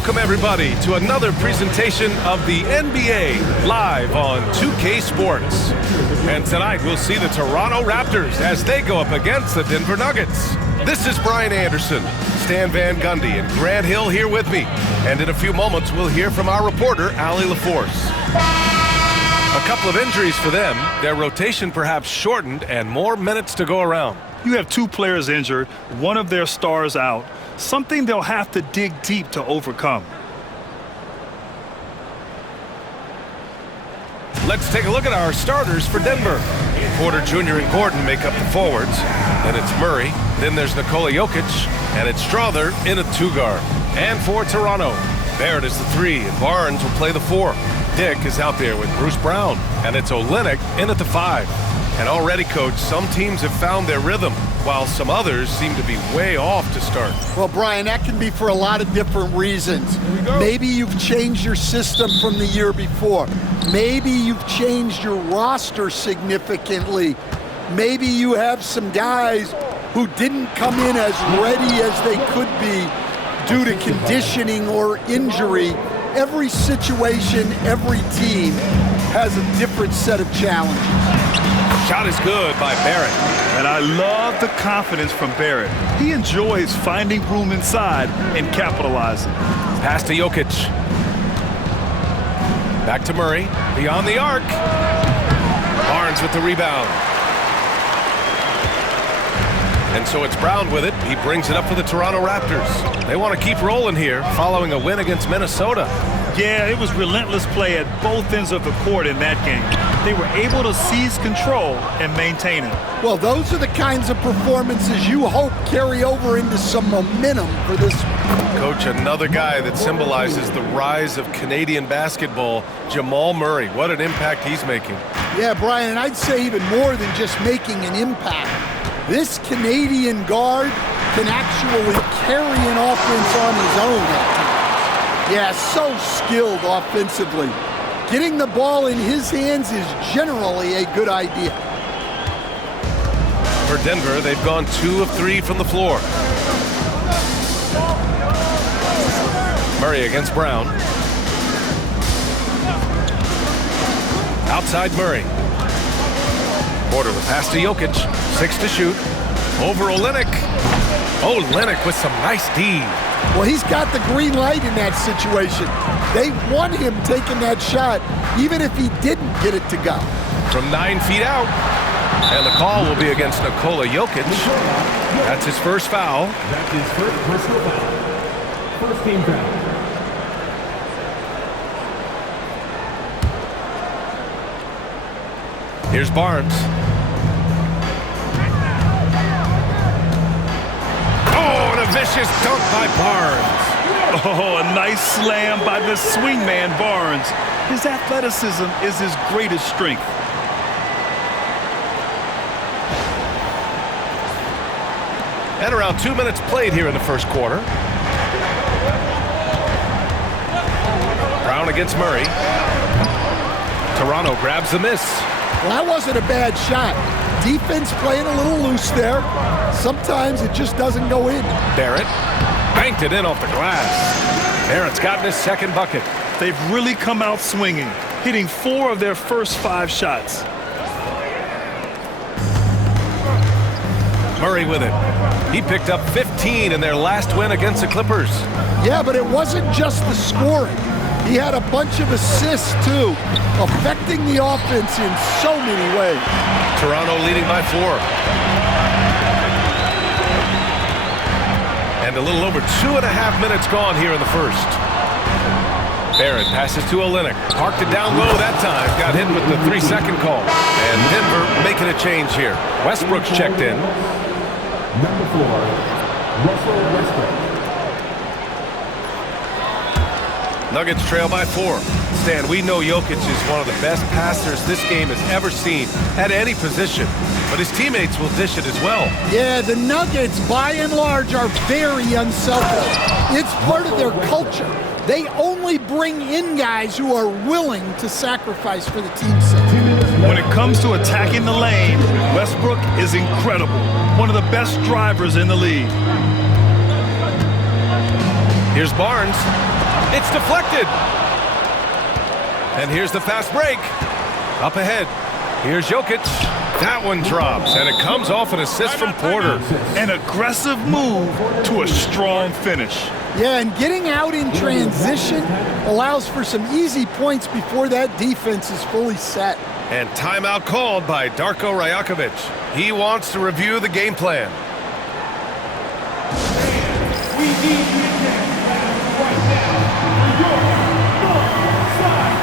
Welcome, everybody, to another presentation of the NBA live on 2K Sports. And tonight, we'll see the Toronto Raptors as they go up against the Denver Nuggets. This is Brian Anderson, Stan Van Gundy, and Grant Hill here with me. And in a few moments, we'll hear from our reporter, Allie LaForce. A couple of injuries for them, their rotation perhaps shortened, and more minutes to go around. You have two players injured, one of their stars out, something they'll have to dig deep to overcome. Let's take a look at our starters for Denver. Porter Jr. and Gordon make up the forwards. Then it's Murray. Then there's Nikola Jokic. And it's Strother in a two-guard. And for Toronto, Barrett is the 3, and Barnes will play the 4. Dick is out there with Bruce Brown. And it's Olynyk in at the 5. And already, Coach, some teams have found their rhythm, while some others seem to be way off to start. Well, Brian, that can be for a lot of different reasons. Maybe you've changed your system from the year before. Maybe you've changed your roster significantly. Maybe you have some guys who didn't come in as ready as they could be due to conditioning or injury. Every situation, every team has a different set of challenges. Shot is good by Barrett. And I love the confidence from Barrett. He enjoys finding room inside and capitalizing. Pass to Jokic. Back to Murray. Beyond the arc. Barnes with the rebound. And so it's Brown with it. He brings it up for the Toronto Raptors. They want to keep rolling here following a win against Minnesota. Yeah, it was relentless play at both ends of the court in that game. They were able to seize control and maintain it. Well, those are the kinds of performances you hope carry over into some momentum for this. Coach, another guy that symbolizes the rise of Canadian basketball, Jamal Murray. What an impact he's making. Yeah, Brian, and I'd say even more than just making an impact. This Canadian guard can actually carry an offense on his own at times. Yeah, so skilled offensively. Getting the ball in his hands is generally a good idea. For Denver, they've gone 2 of 3 from the floor. Murray against Brown. Outside Murray. Porter the pass to Jokic. 6 to shoot. Over Olynyk. Olynyk with some nice D. Well, he's got the green light in that situation. They want him taking that shot, even if he didn't get it to go. From 9 feet out. And the call will be against Nikola Jokic. That's his first foul. That's his first personal foul. First team foul. Here's Barnes. Oh, and a vicious dunk by Barnes. Oh, a nice slam by the swingman Barnes. His athleticism is his greatest strength. And around 2 minutes played here in the first quarter. Brown against Murray. Toronto grabs the miss. Well, that wasn't a bad shot. Defense playing a little loose there. Sometimes it just doesn't go in. Barrett banked it in off the glass. Barrett's gotten his second bucket. They've really come out swinging, hitting 4 of their first 5 shots. Murray with it. He picked up 15 in their last win against the Clippers. Yeah, but it wasn't just the scoring. He had a bunch of assists, too, affecting the offense in so many ways. Toronto leading by 4. And a little over 2.5 minutes gone here in the first. Barrett passes to Olynyk. Parked it down low that time. Got hit with the 3-second call. And Denver making a change here. Westbrook's checked in. Number 4, Russell Westbrook. Nuggets trail by 4. Stan, we know Jokic is one of the best passers this game has ever seen at any position, but his teammates will dish it as well. Yeah, the Nuggets, by and large, are very unselfish. It's part of their culture. They only bring in guys who are willing to sacrifice for the team's sake. When it comes to attacking the lane, Westbrook is incredible. One of the best drivers in the league. Here's Barnes. It's deflected. And here's the fast break. Up ahead. Here's Jokic. That one drops, and it comes off an assist from Porter. An aggressive move to a strong finish. Yeah, and getting out in transition allows for some easy points before that defense is fully set. And timeout called by Darko Rajakovic. He wants to review the game plan. We need you right now. Your north side.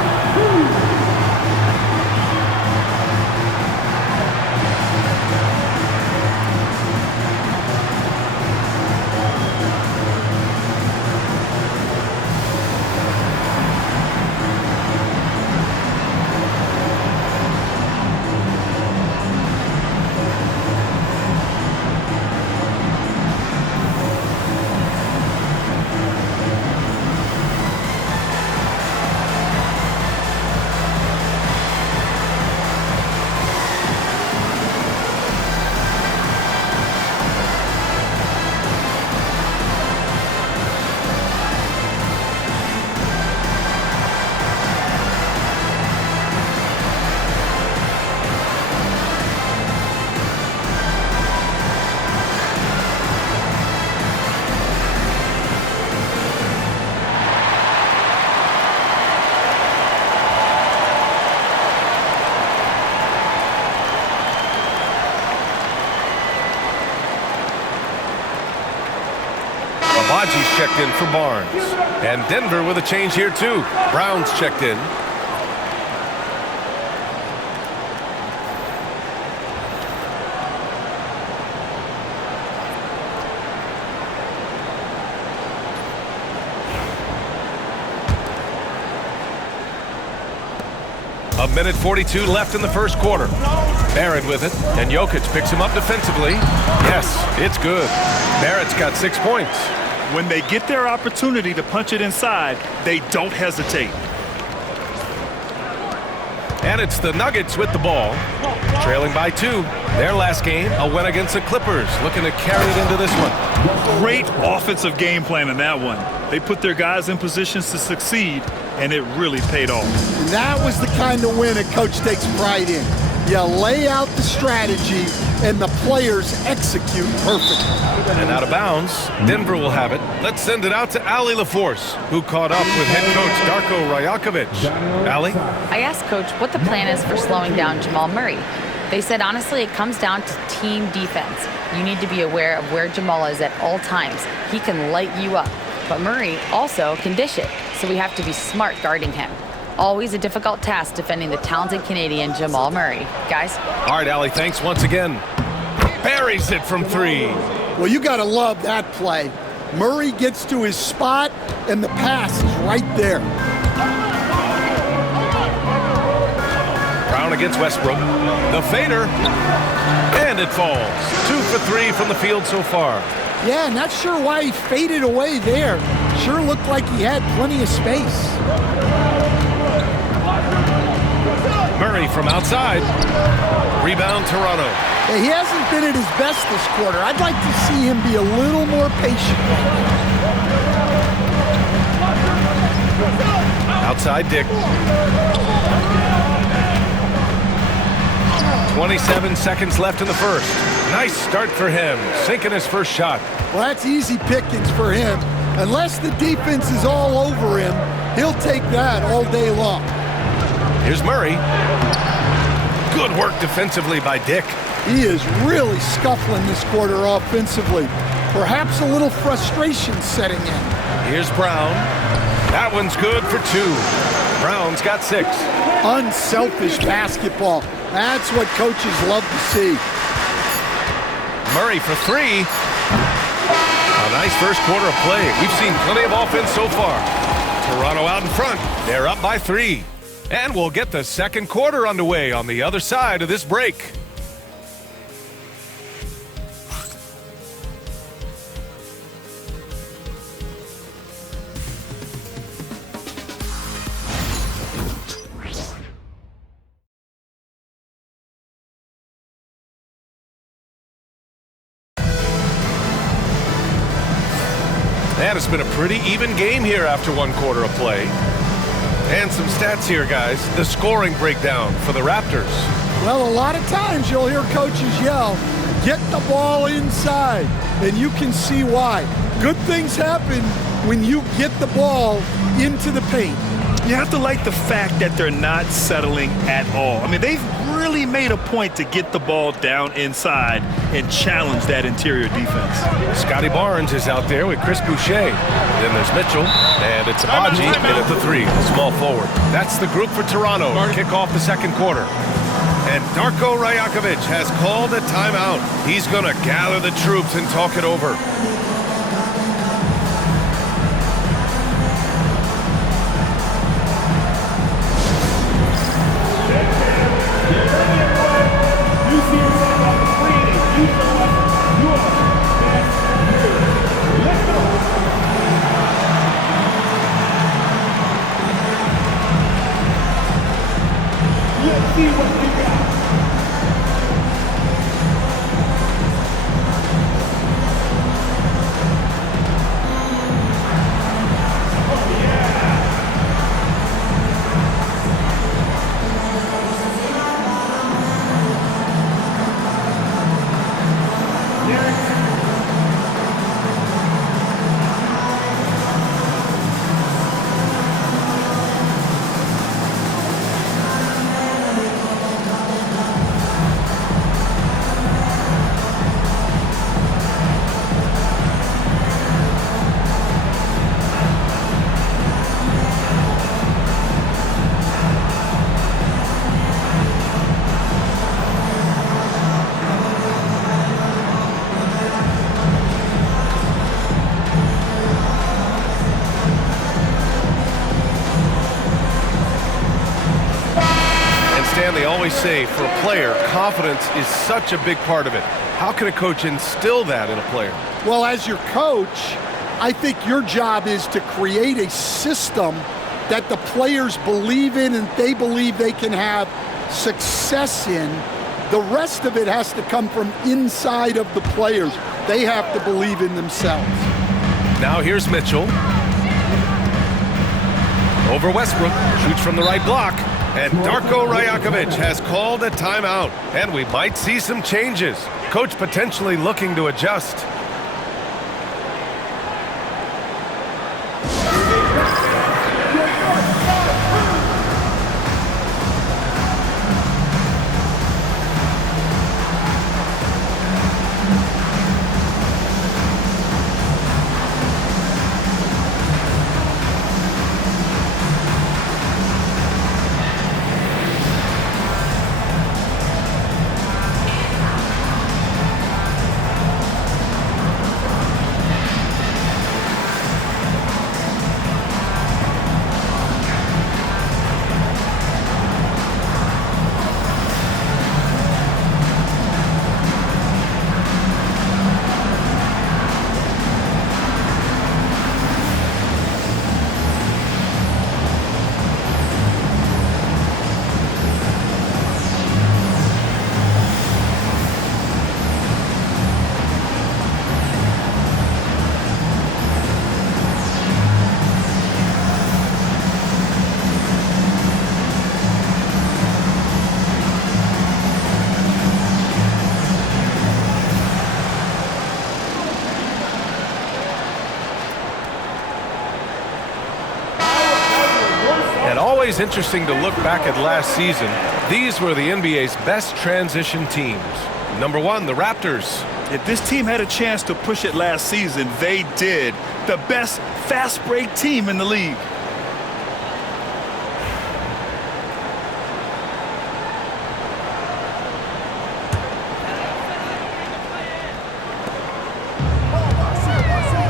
Baji's checked in for Barnes. And Denver with a change here too. Brown's checked in. A minute 42 left in the first quarter. Barrett with it, and Jokic picks him up defensively. Yes, it's good. Barrett's got 6 points. When they get their opportunity to punch it inside, they don't hesitate. And it's the Nuggets with the ball, trailing by 2. Their last game, a win against the Clippers, looking to carry it into this one. Great offensive game plan in that one. They put their guys in positions to succeed, and it really paid off. And that was the kind of win a coach takes pride in. You lay out the strategy, and the players execute perfectly. And out of bounds, Denver will have it. Let's send it out to Allie LaForce, who caught up with head coach Darko Rajakovic. Allie? I asked Coach what the plan is for slowing down Jamal Murray. They said, honestly, it comes down to team defense. You need to be aware of where Jamal is at all times. He can light you up, but Murray also can dish it, so we have to be smart guarding him. Always a difficult task defending the talented Canadian Jamal Murray. Guys? All right, Allie, thanks once again. Buries it from 3. Well, you got to love that play. Murray gets to his spot, and the pass is right there. Brown against Westbrook. The fader. And it falls. 2 for 3 from the field so far. Yeah, not sure why he faded away there. Sure looked like he had plenty of space. Murray from outside. Rebound, Toronto. Yeah, he hasn't been at his best this quarter. I'd like to see him be a little more patient. Outside Dick. 27 seconds left in the first. Nice start for him, sinking his first shot. Well, that's easy pickings for him. Unless the defense is all over him, he'll take that all day long. Here's Murray. Good work defensively by Dick. He is really scuffling this quarter offensively. Perhaps a little frustration setting in. Here's Brown. That one's good for 2. Brown's got 6. Unselfish basketball. That's what coaches love to see. Murray for 3. A nice first quarter of play. We've seen plenty of offense so far. Toronto out in front. They're up by 3. And we'll get the second quarter underway on the other side of this break. And it's been a pretty even game here after one quarter of play. And some stats here, guys. The scoring breakdown for the Raptors. Well, a lot of times you'll hear coaches yell, get the ball inside, and you can see why. Good things happen when you get the ball into the paint. You have to like the fact that they're not settling at all. I mean, they've really made a point to get the ball down inside and challenge that interior defense. Scotty Barnes is out there with Chris Boucher. Then there's Mitchell, and it's Abaji in at the 3, small forward. That's the group for Toronto to kick off the second quarter. And Darko Rajakovic has called a timeout. He's going to gather the troops and talk it over. They always say for a player, confidence is such a big part of it. How can a coach instill that in a player? Well, as your coach, I think your job is to create a system that the players believe in and they believe they can have success in. The rest of it has to come from inside of the players. They have to believe in themselves. Now here's Mitchell. Over Westbrook, shoots from the right block. And Darko Rajakovic has called a timeout. And we might see some changes. Coach potentially looking to adjust. Always interesting to look back at last season. These were the NBA's best transition teams. Number 1, the Raptors. If this team had a chance to push it last season, they did. The best fast break team in the league.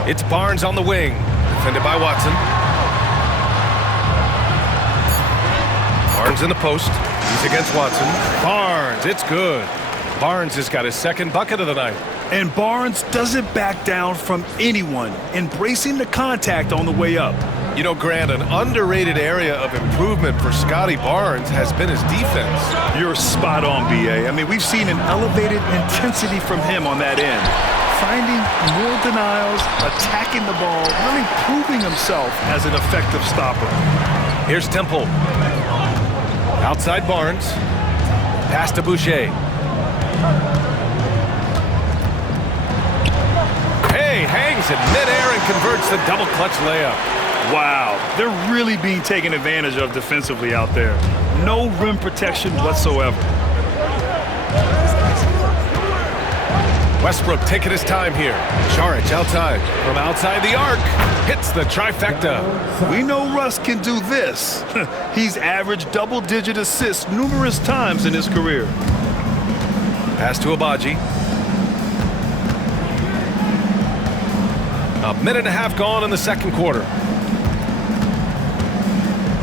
It's Barnes on the wing, defended by Watson. Barnes in the post. He's against Watson. Barnes, it's good. Barnes has got his second bucket of the night. And Barnes doesn't back down from anyone, embracing the contact on the way up. You know, Grant, an underrated area of improvement for Scotty Barnes has been his defense. You're spot on, B.A. I mean, we've seen an elevated intensity from him on that end. finding more denials, attacking the ball, really proving himself as an effective stopper. Here's Temple. Outside Barnes. Pass to Boucher. Hey, hangs in midair and converts the double clutch layup. Wow, they're really being taken advantage of defensively out there. No rim protection whatsoever. Westbrook taking his time here. Saric outside. From outside the arc. Hits the trifecta. We know Russ can do this. He's averaged double-digit assists numerous times in his career. Pass to Abaji. A minute and a half gone in the second quarter.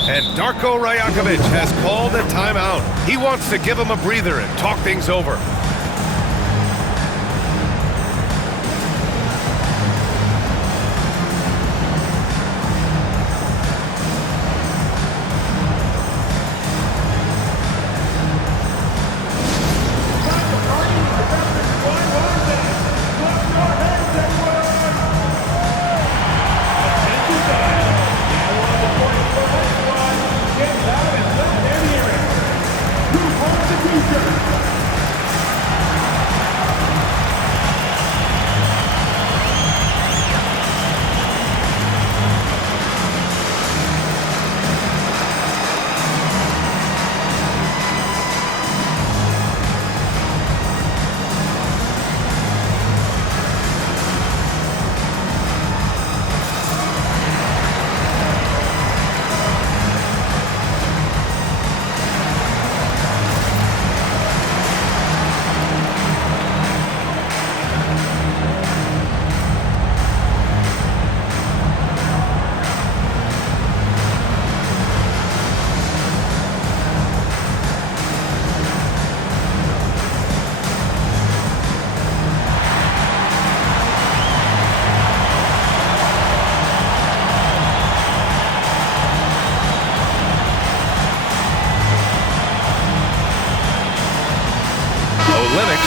And Darko Rajakovic has called a timeout. He wants to give him a breather and talk things over.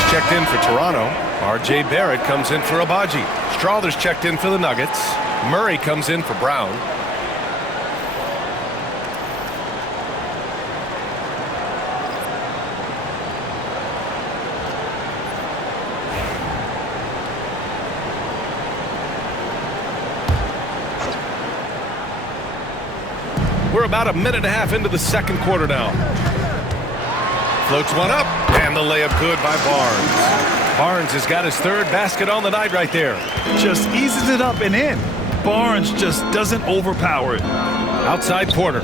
Checked in for Toronto. R.J. Barrett comes in for Abaji. Strawther's checked in for the Nuggets. Murray comes in for Brown. We're about a minute and a half into the second quarter now. Floats one up, and the layup good by Barnes. Barnes has got his third basket on the night right there. Just eases it up and in. Barnes just doesn't overpower it. Outside Porter.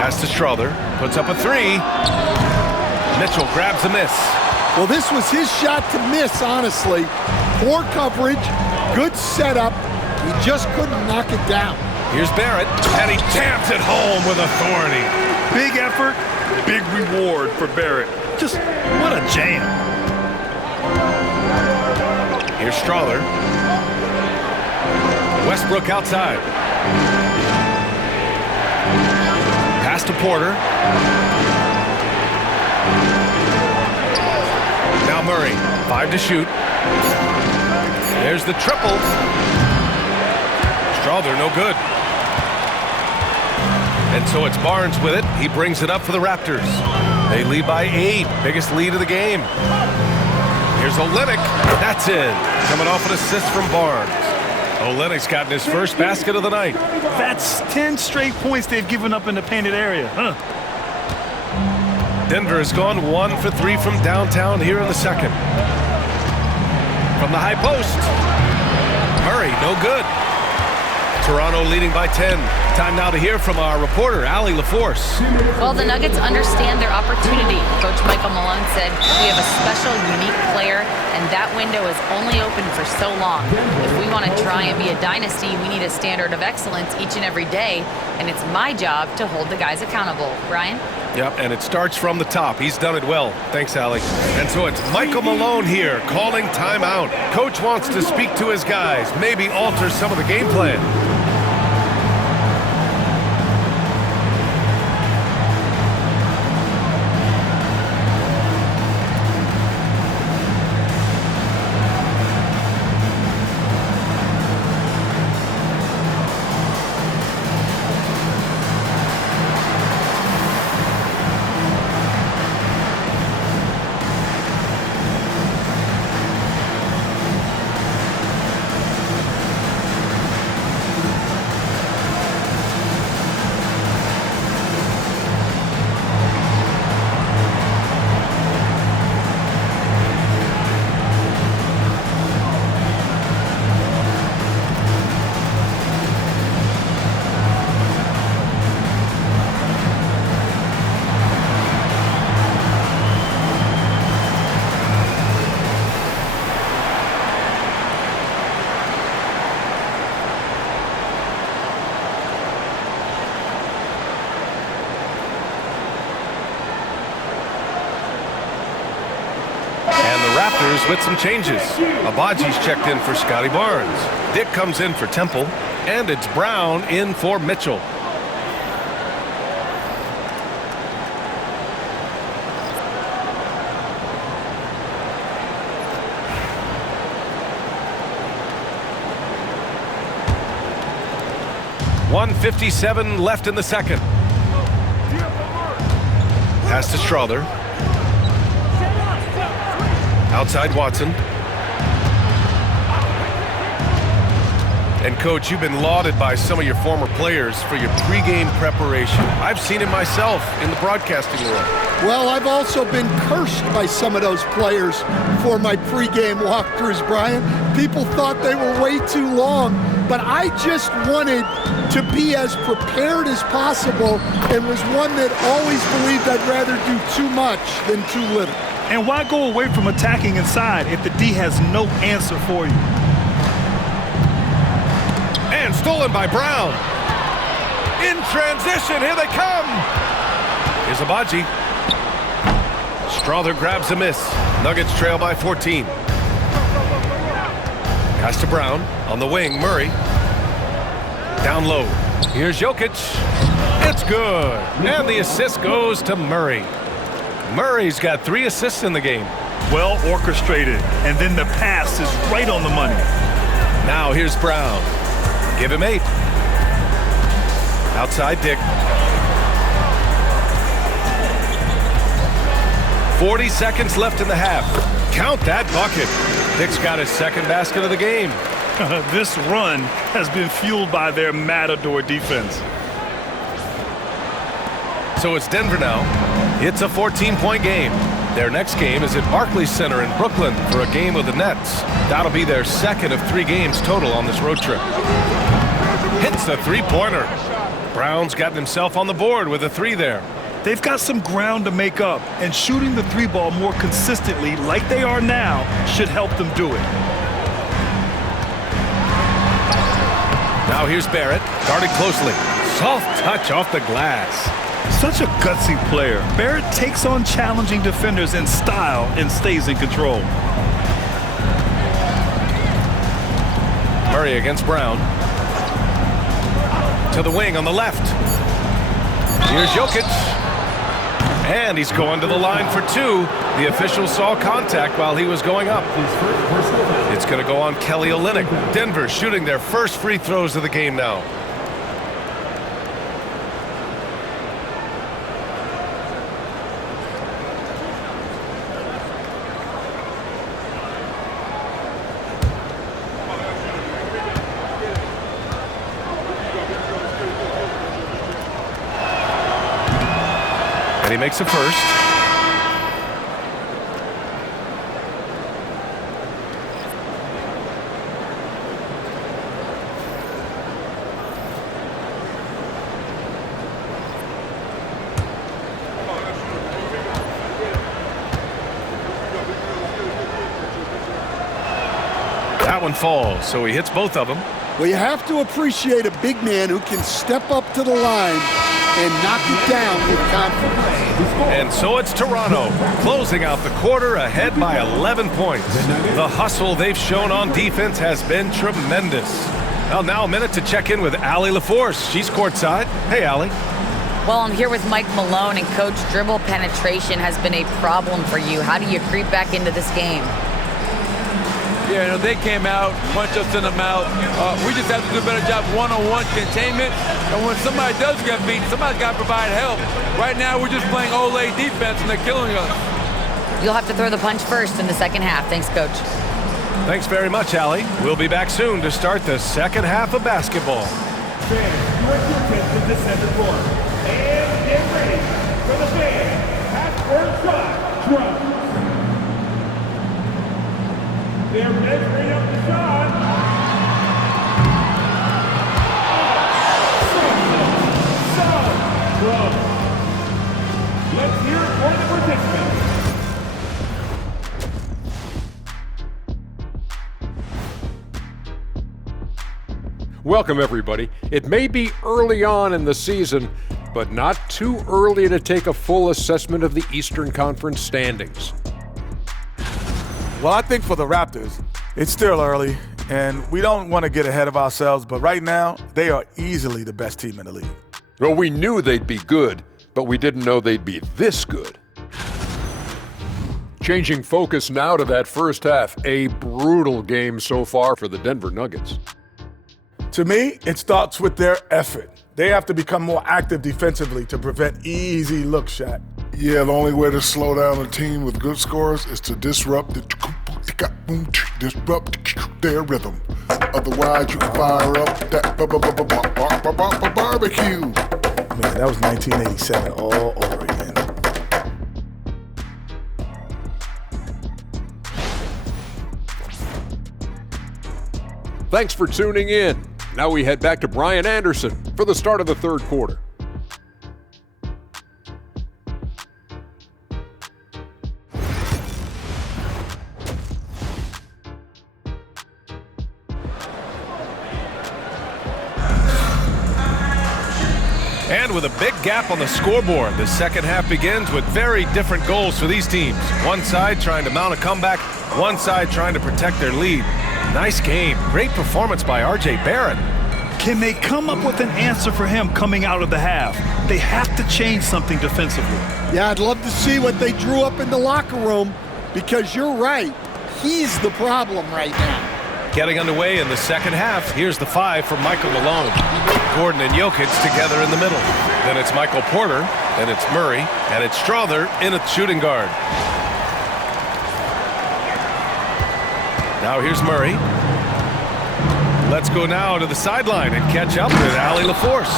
Pass to Strawther. Puts up a three. Mitchell grabs a miss. Well, this was his shot to miss, honestly. Poor coverage, good setup. He just couldn't knock it down. Here's Barrett, and he jams it home with authority. Big effort, big reward for Barrett. Just what a jam. Here's Strawther. Westbrook outside. Pass to Porter. Now Murray, 5 to shoot. There's the triple. Strawther, no good. And so it's Barnes with it. He brings it up for the Raptors. They lead by 8. Biggest lead of the game. Here's Olynyk. That's in. Coming off an assist from Barnes. Olynyk's gotten his first basket of the night. That's 10 straight points they've given up in the painted area. Denver has gone 1 for 3 from downtown here in the second. From the high post. Murray, no good. Toronto leading by 10. Time now to hear from our reporter, Allie LaForce. Well, the Nuggets understand their opportunity. Coach Michael Malone said, we have a special, unique player, and that window is only open for so long. If we want to try and be a dynasty, we need a standard of excellence each and every day, and it's my job to hold the guys accountable. Brian? Yep, and it starts from the top. He's done it well. Thanks, Allie. And so it's Michael Malone here calling timeout. Coach wants to speak to his guys, maybe alter some of the game plan. Raptors with some changes. Abaji's checked in for Scotty Barnes. Dick comes in for Temple. And it's Brown in for Mitchell. .157 left in the second. Pass to Strother. Outside Watson. And Coach, you've been lauded by some of your former players for your pregame preparation. I've seen it myself in the broadcasting world. Well, I've also been cursed by some of those players for my pregame walkthroughs, Brian. People thought they were way too long, but I just wanted to be as prepared as possible and was one that always believed I'd rather do too much than too little. And why go away from attacking inside if the D has no answer for you? And stolen by Brown. In transition, here they come. Here's Abaji. Strother grabs a miss. Nuggets trail by 14. Pass to Brown. On the wing, Murray. Down low. Here's Jokic. It's good. And the assist goes to Murray. Murray's got 3 assists in the game. Well orchestrated. And then the pass is right on the money. Now here's Brown. Give him 8. Outside Dick. 40 seconds left in the half. Count that bucket. Dick's got his second basket of the game. This run has been fueled by their Matador defense. So it's Denver now. It's a 14-point game. Their next game is at Barclays Center in Brooklyn for a game with the Nets. That'll be their second of 3 games total on this road trip. Hits the three-pointer. Brown's gotten himself on the board with a 3 there. They've got some ground to make up, and shooting the 3-ball more consistently like they are now should help them do it. Now here's Barrett, guarded closely. Soft touch off the glass. Such a gutsy player. Barrett takes on challenging defenders in style and stays in control. Murray against Brown. To the wing on the left. Here's Jokic. And he's going to the line for 2. The official saw contact while he was going up. It's going to go on Kelly Olynyk. Denver shooting their first free throws of the game now. And he makes a first. That one falls, so he hits both of them. Well, you have to appreciate a big man who can step up to the line and knock it down with confidence. And so it's Toronto, closing out the quarter ahead by 11 points. The hustle they've shown on defense has been tremendous. Well, now a minute to check in with Allie LaForce. She's courtside. Hey, Allie. Well, I'm here with Mike Malone, and Coach, dribble penetration has been a problem for you. How do you creep back into this game? Yeah, you know, they came out, punched us in the mouth. We just have to do a better job one-on-one containment. And when somebody does get beat, somebody's got to provide help. Right now, we're just playing Olay defense, and they're killing us. You'll have to throw the punch first in the second half. Thanks, Coach. Thanks very much, Allie. We'll be back soon to start the second half of basketball. Fans, direct your attention to center court. And get ready for the fans. Half-court shot. Drop. They're measuring up the shot. Let's hear it for the participants. Welcome, everybody. It may be early on in the season, but not too early to take a full assessment of the Eastern Conference standings. Well, I think for the Raptors, it's still early, and we don't want to get ahead of ourselves, but right now, they are easily the best team in the league. Well, we knew they'd be good, but we didn't know they'd be this good. Changing focus now to that first half, a brutal game so far for the Denver Nuggets. To me, it starts with their effort. They have to become more active defensively to prevent easy look shot. Yeah, the only way to slow down a team with good scores is to disrupt their rhythm. Otherwise, you can fire up that barbecue. Man, that was 1987 all over again. Thanks for tuning in. Now we head back to Brian Anderson for the start of the third quarter. And with a big gap on the scoreboard, the second half begins with very different goals for these teams. One side trying to mount a comeback, one side trying to protect their lead. Nice game. Great performance by R.J. Barrett. Can they come up with an answer for him coming out of the half? They have to change something defensively. Yeah, I'd love to see what they drew up in the locker room, because you're right. He's the problem right now. Getting underway in the second half, here's the 5 for Michael Malone. Gordon and Jokic together in the middle. Then it's Michael Porter, then it's Murray, and it's Strother in at shooting guard. Now here's Murray. Let's go now to the sideline and catch up with Allie LaForce.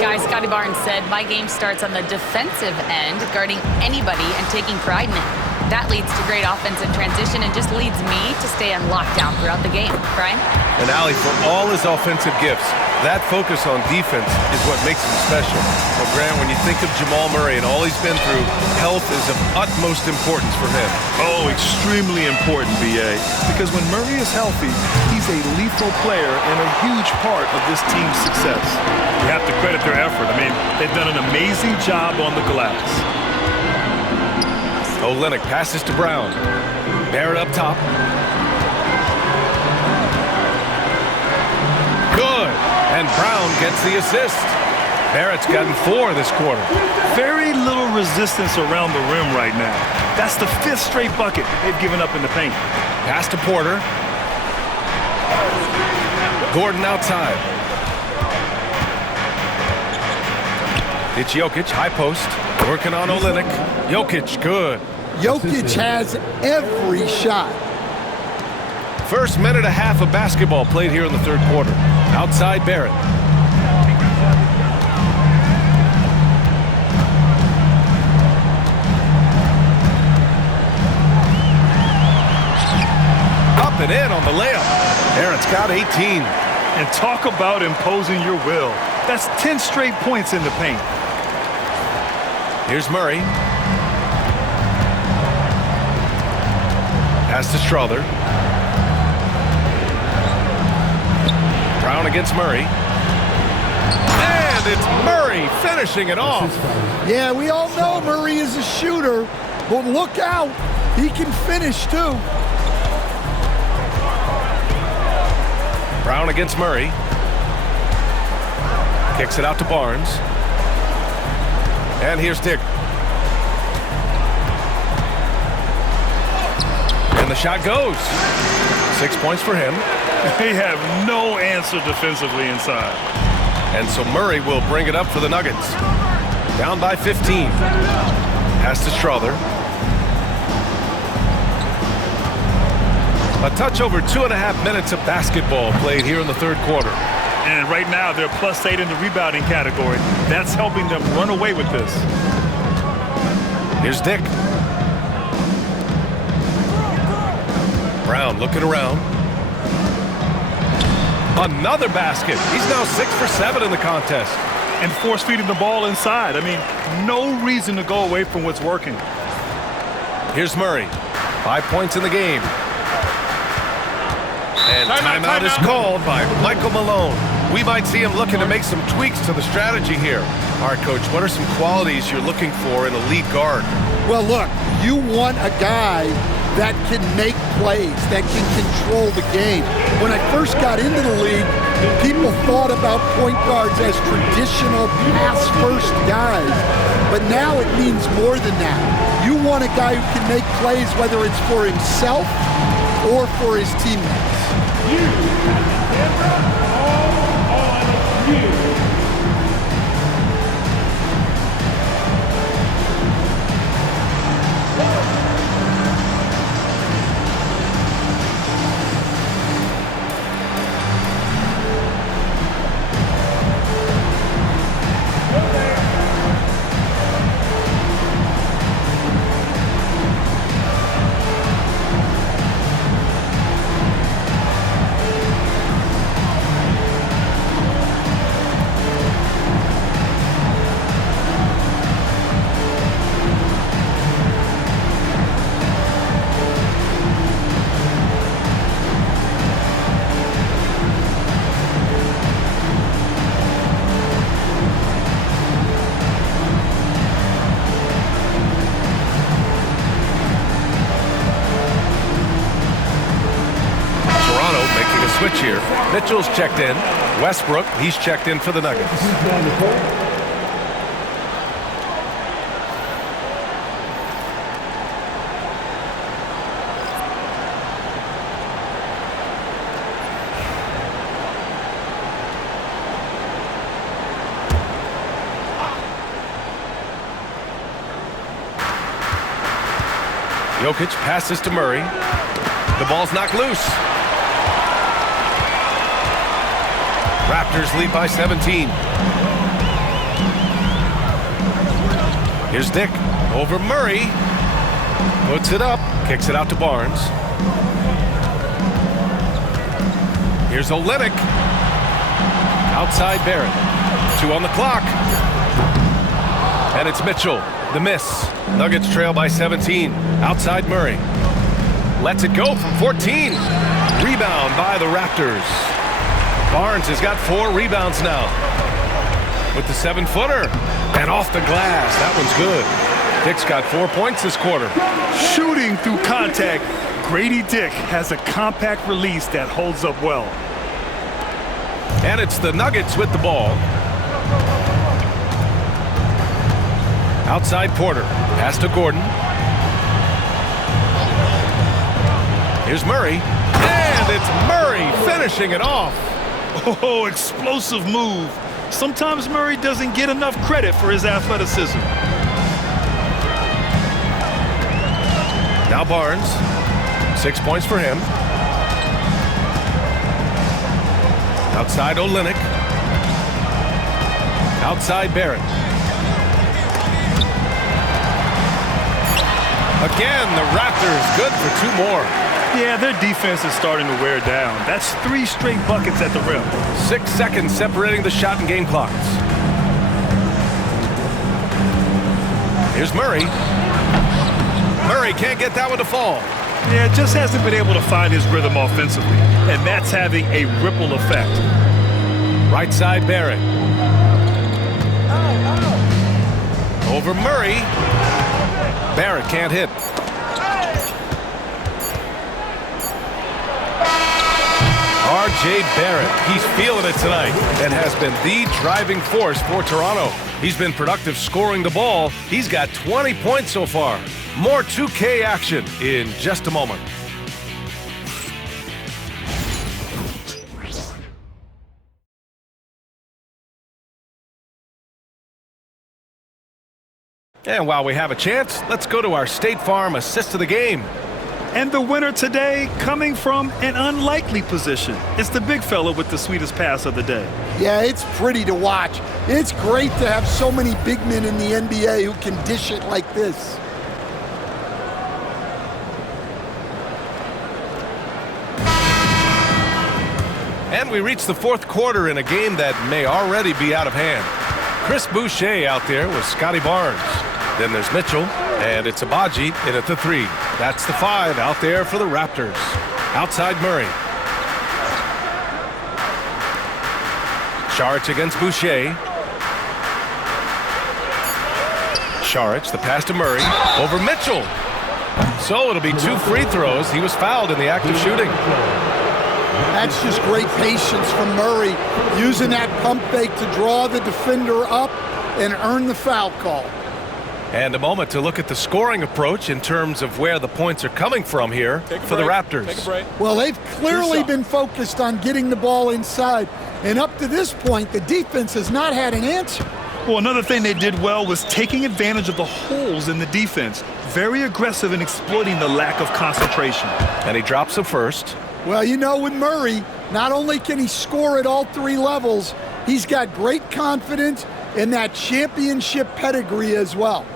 Guys, Scotty Barnes said, my game starts on the defensive end, guarding anybody and taking pride in it. That leads to great offensive transition and just leads me to stay on lockdown throughout the game. Brian? And Allie, for all his offensive gifts, that focus on defense is what makes him special. Well, Grant, when you think of Jamal Murray and all he's been through, health is of utmost importance for him. Oh, extremely important, B.A. Because when Murray is healthy, he's a lethal player and a huge part of this team's success. You have to credit their effort. I mean, they've done an amazing job on the glass. Olynyk passes to Brown. Barrett up top. Good. And Brown gets the assist. Barrett's gotten 4 this quarter. Very little resistance around the rim right now. That's the 5th straight bucket they've given up in the paint. Pass to Porter. Gordon outside. It's Jokic, high post. Working on Olynyk. Jokic, good. Jokic has every shot. First minute and a half of basketball played here in the third quarter. Outside Barrett. Up and in on the layup. Barrett's got 18. And talk about imposing your will. That's 10 straight points in the paint. Here's Murray. Pass to Strother. Brown against Murray. And it's Murray finishing it off. Yeah, we all know Murray is a shooter, but look out. He can finish too. Brown against Murray. Kicks it out to Barnes. And here's Dick. And the shot goes. 6 points for him. They have no answer defensively inside. And so Murray will bring it up for the Nuggets. Down by 15. Pass to Strother. A touch over 2.5 minutes of basketball played here in the third quarter. And right now they're +8 in the rebounding category. That's helping them run away with this. Here's Dick. Brown looking around. Another basket. He's now 6 for 7 in the contest. And force feeding the ball inside. I mean, no reason to go away from what's working. Here's Murray. 5 points in the game. And timeout is called by Michael Malone. We might see him looking to make some tweaks to the strategy here. All right, Coach, what are some qualities you're looking for in a lead guard? Well, look, you want a guy that can make plays, that can control the game. When I first got into the league, people thought about point guards as traditional pass-first guys, but now it means more than that. You want a guy who can make plays, whether it's for himself or for his teammates. You have the camera all on you. Switch here. Mitchell's checked in. Westbrook, he's checked in for the Nuggets. Jokic passes to Murray. The ball's knocked loose. Raptors lead by 17. Here's Dick over Murray. Puts it up, kicks it out to Barnes. Here's Olynyk. Outside Barrett. 2 on the clock. And it's Mitchell. The miss. Nuggets trail by 17. Outside Murray. Lets it go from 14. Rebound by the Raptors. Barnes has got 4 rebounds now. With the 7-footer. And off the glass. That one's good. Dick's got 4 points this quarter. Shooting through contact, Grady Dick has a compact release that holds up well. And it's the Nuggets with the ball. Outside Porter. Pass to Gordon. Here's Murray. And it's Murray finishing it off. Oh, explosive move. Sometimes Murray doesn't get enough credit for his athleticism. Now Barnes. 6 points for him. Outside Olynyk. Outside Barrett. Again, the Raptors good for 2 more. Yeah, their defense is starting to wear down. That's 3 straight buckets at the rim. 6 seconds separating the shot and game clocks. Here's Murray. Murray can't get that one to fall. Yeah, just hasn't been able to find his rhythm offensively, and that's having a ripple effect. Right side Barrett. Over Murray. Barrett can't hit. R.J. Barrett, he's feeling it tonight and has been the driving force for Toronto. He's been productive scoring the ball. He's got 20 points so far. More 2K action in just a moment. And while we have a chance, let's go to our State Farm assist of the game. And the winner today coming from an unlikely position. It's the big fella with the sweetest pass of the day. Yeah, it's pretty to watch. It's great to have so many big men in the NBA who can dish it like this. And we reach the 4th quarter in a game that may already be out of hand. Chris Boucher out there with Scotty Barnes. Then there's Mitchell, and it's Abaji in at the 3. That's the 5 out there for the Raptors. Outside Murray. Saric against Boucher. Saric, the pass to Murray. Over Mitchell. So it'll be 2 free throws. He was fouled in the act of shooting. That's just great patience from Murray, using that pump fake to draw the defender up and earn the foul call. And a moment to look at the scoring approach in terms of where the points are coming from here for the Raptors. Take a break. Well, they've clearly been focused on getting the ball inside, and up to this point, the defense has not had an answer. Well, another thing they did well was taking advantage of the holes in the defense. Very aggressive in exploiting the lack of concentration. And he drops the first. Well, you know, with Murray, not only can he score at all 3 levels, he's got great confidence and that championship pedigree as well.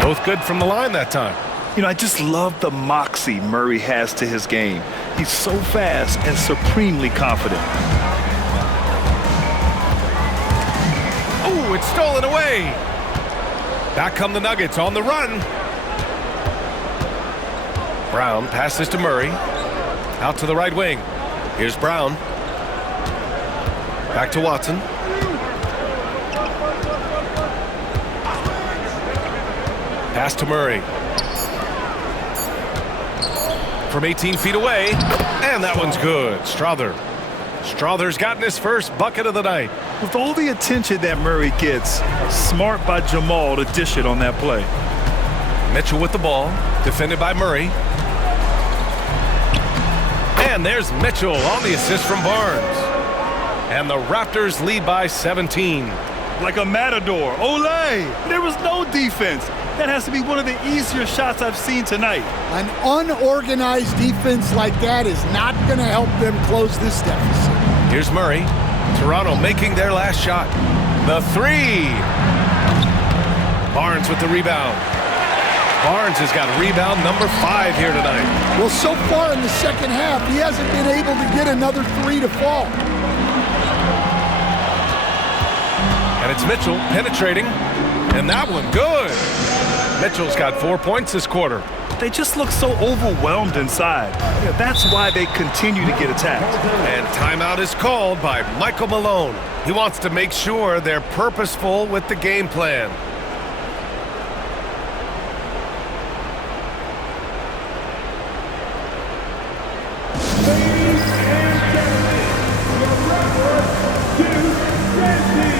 Both good from the line that time. You know, I just love the moxie Murray has to his game. He's so fast and supremely confident. Oh, it's stolen away. Back come the Nuggets on the run. Brown passes to Murray. Out to the right wing. Here's Brown. Back to Watson. Pass to Murray. From 18 feet away. And that one's good. Strother's gotten his first bucket of the night. With all the attention that Murray gets, smart by Jamal to dish it on that play. Mitchell with the ball. Defended by Murray. And there's Mitchell on the assist from Barnes. And the Raptors lead by 17. Like a matador. Olé! There was no defense. That has to be one of the easier shots I've seen tonight. An unorganized defense like that is not going to help them close this deficit. Here's Murray. Toronto making their last shot. The 3. Barnes with the rebound. Barnes has got rebound number 5 here tonight. Well, so far in the second half, he hasn't been able to get another 3 to fall. And it's Mitchell penetrating. And that one good. Mitchell's got 4 points this quarter. They just look so overwhelmed inside. Yeah, that's why they continue to get attacked. And timeout is called by Michael Malone. He wants to make sure they're purposeful with the game plan. Ladies and gentlemen, your Raptors to Sandy.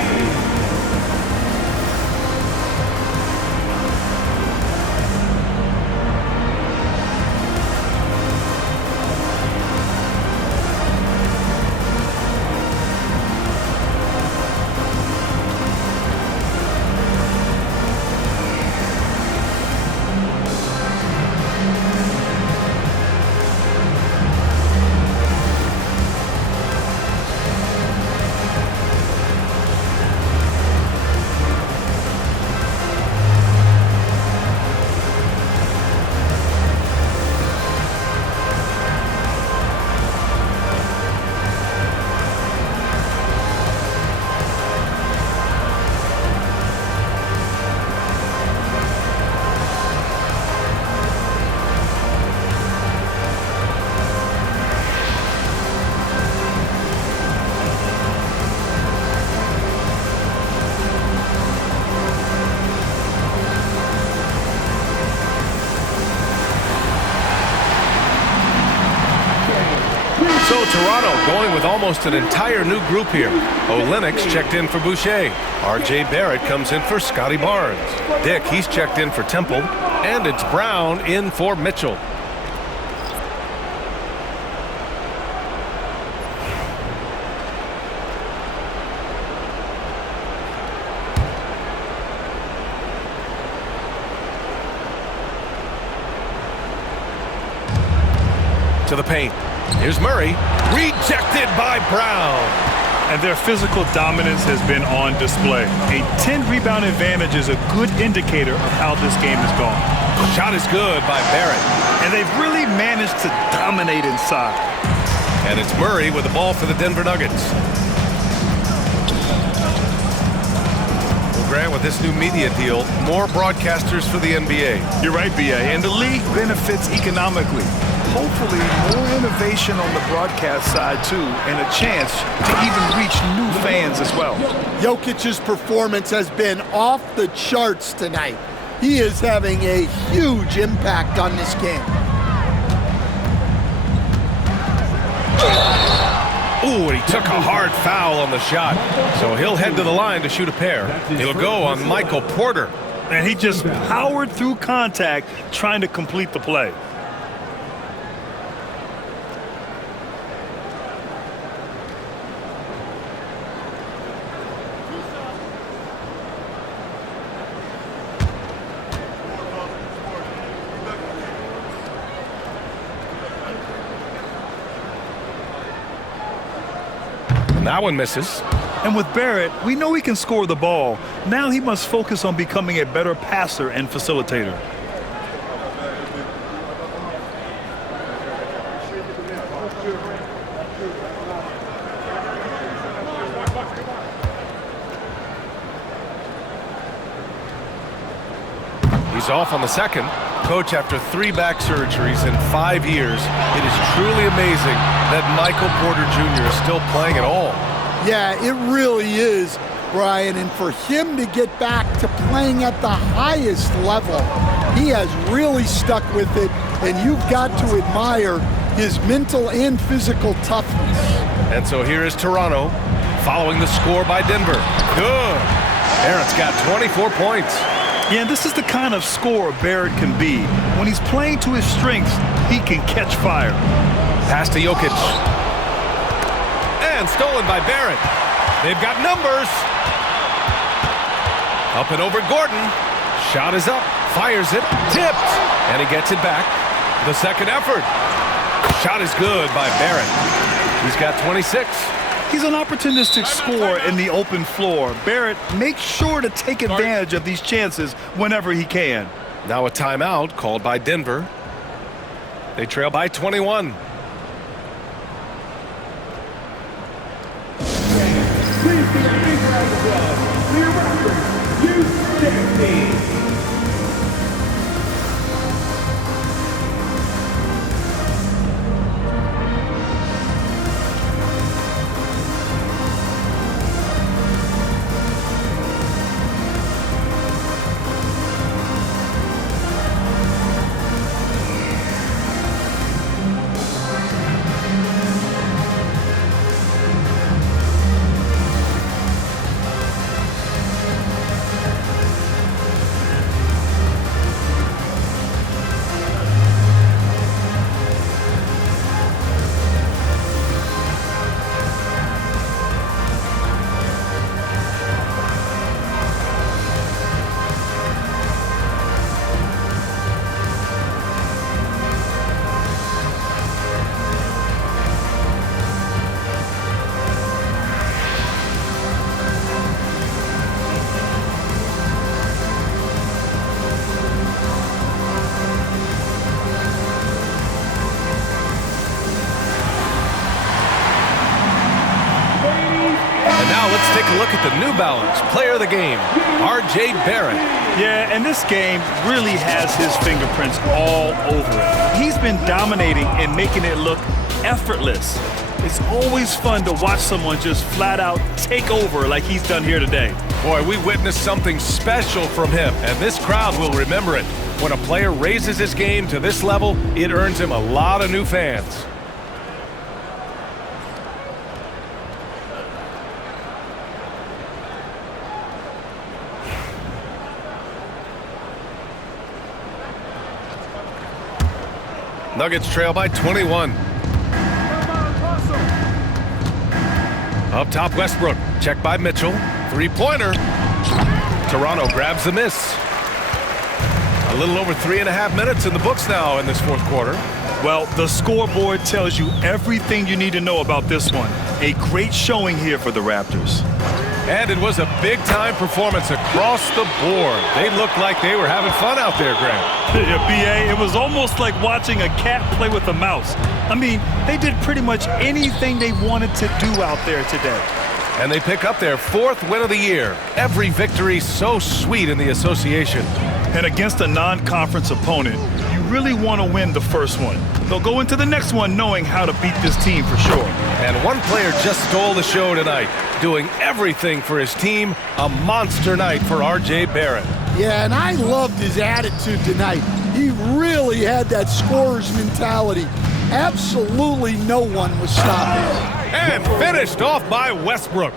So Toronto going with almost an entire new group here. Olenek's checked in for Boucher. R.J. Barrett comes in for Scotty Barnes. Dick, he's checked in for Temple. And it's Brown in for Mitchell. To the paint. Here's Murray. Rejected by Brown. And their physical dominance has been on display. A 10-rebound advantage is a good indicator of how this game has gone. Shot is good by Barrett. And they've really managed to dominate inside. And it's Murray with the ball for the Denver Nuggets. Grant, with this new media deal, more broadcasters for the NBA. You're right, B.A., and the league benefits economically. Hopefully, more innovation on the broadcast side, too, and a chance to even reach new fans as well. Jokic's performance has been off the charts tonight. He is having a huge impact on this game. Ooh, and he took a hard foul on the shot. So he'll head to the line to shoot a pair. He'll go on Michael Porter. And he just powered through contact trying to complete the play. That one misses. And with Barrett, we know he can score the ball. Now he must focus on becoming a better passer and facilitator. He's off on the second. Coach, after 3 back surgeries in 5 years, it is truly amazing that Michael Porter Jr. is still playing at all. Yeah, it really is, Brian. And for him to get back to playing at the highest level, he has really stuck with it. And you've got to admire his mental and physical toughness. And so here is Toronto following the score by Denver. Good. Barrett's got 24 points. Yeah, this is the kind of scorer Barrett can be. When he's playing to his strengths, he can catch fire. Pass to Jokic. And stolen by Barrett. They've got numbers. Up and over Gordon. Shot is up. Fires it. Tipped. And he gets it back. The second effort. Shot is good by Barrett. He's got 26. He's an opportunistic scorer in the open floor. Barrett makes sure to take advantage of these chances whenever he can. Now a timeout called by Denver. They trail by 21. Please give a big round of applause for your Raptors Youth Champions. Let's take a look at the New Balance player of the game, R.J. Barrett. Yeah, and this game really has his fingerprints all over it. He's been dominating and making it look effortless. It's always fun to watch someone just flat out take over like he's done here today. Boy, we witnessed something special from him, and this crowd will remember it. When a player raises his game to this level, it earns him a lot of new fans. Nuggets trail by 21. Up top, Westbrook. Check by Mitchell. Three-pointer. Toronto grabs the miss. A little over 3.5 minutes in the books now in this fourth quarter. Well, the scoreboard tells you everything you need to know about this one. A great showing here for the Raptors. And it was a big-time performance across the board. They looked like they were having fun out there, Grant. Yeah, B.A., it was almost like watching a cat play with a mouse. I mean, they did pretty much anything they wanted to do out there today. and they pick up their 4th win of the year. Every victory so sweet in the association. And against a non-conference opponent, you really want to win the first one. They'll go into the next one knowing how to beat this team for sure. And one player just stole the show tonight, doing everything for his team. A monster night for R.J. Barrett. Yeah, and I loved his attitude tonight. He really had that scorer's mentality. Absolutely no one was stopping him. And finished off by Westbrook.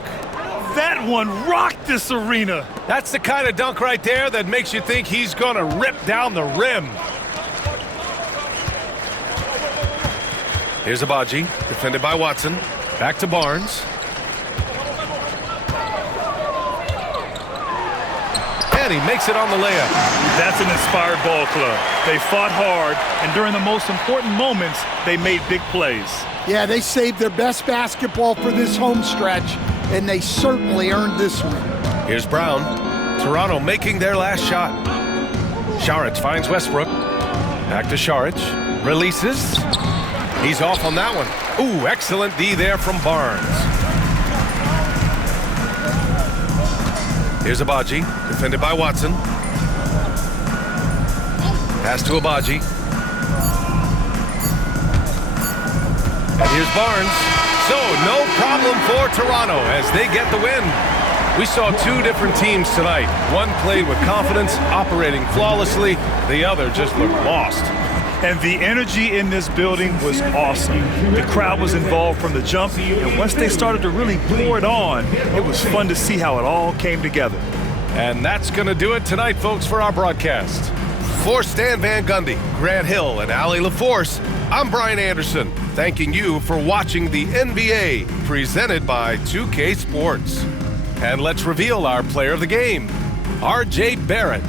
That one rocked this arena. That's the kind of dunk right there that makes you think he's going to rip down the rim. Here's Abaji, defended by Watson. Back to Barnes. And he makes it on the layup. That's an inspired ball club. They fought hard, and during the most important moments, they made big plays. Yeah, they saved their best basketball for this home stretch, and they certainly earned this one. Here's Brown. Toronto making their last shot. Saric finds Westbrook. Back to Saric. Releases. He's off on that one. Ooh, excellent D there from Barnes. Here's Abaji, defended by Watson. Pass to Abaji. And here's Barnes. So, no problem for Toronto as they get the win. We saw 2 different teams tonight. One played with confidence, operating flawlessly. The other just looked lost. And the energy in this building was awesome. The crowd was involved from the jump, and once they started to really pour it on, it was fun to see how it all came together. And that's going to do it tonight, folks, for our broadcast. For Stan Van Gundy, Grant Hill, and Allie LaForce, I'm Brian Anderson, thanking you for watching the NBA, presented by 2K Sports. And let's reveal our player of the game, R.J. Barrett.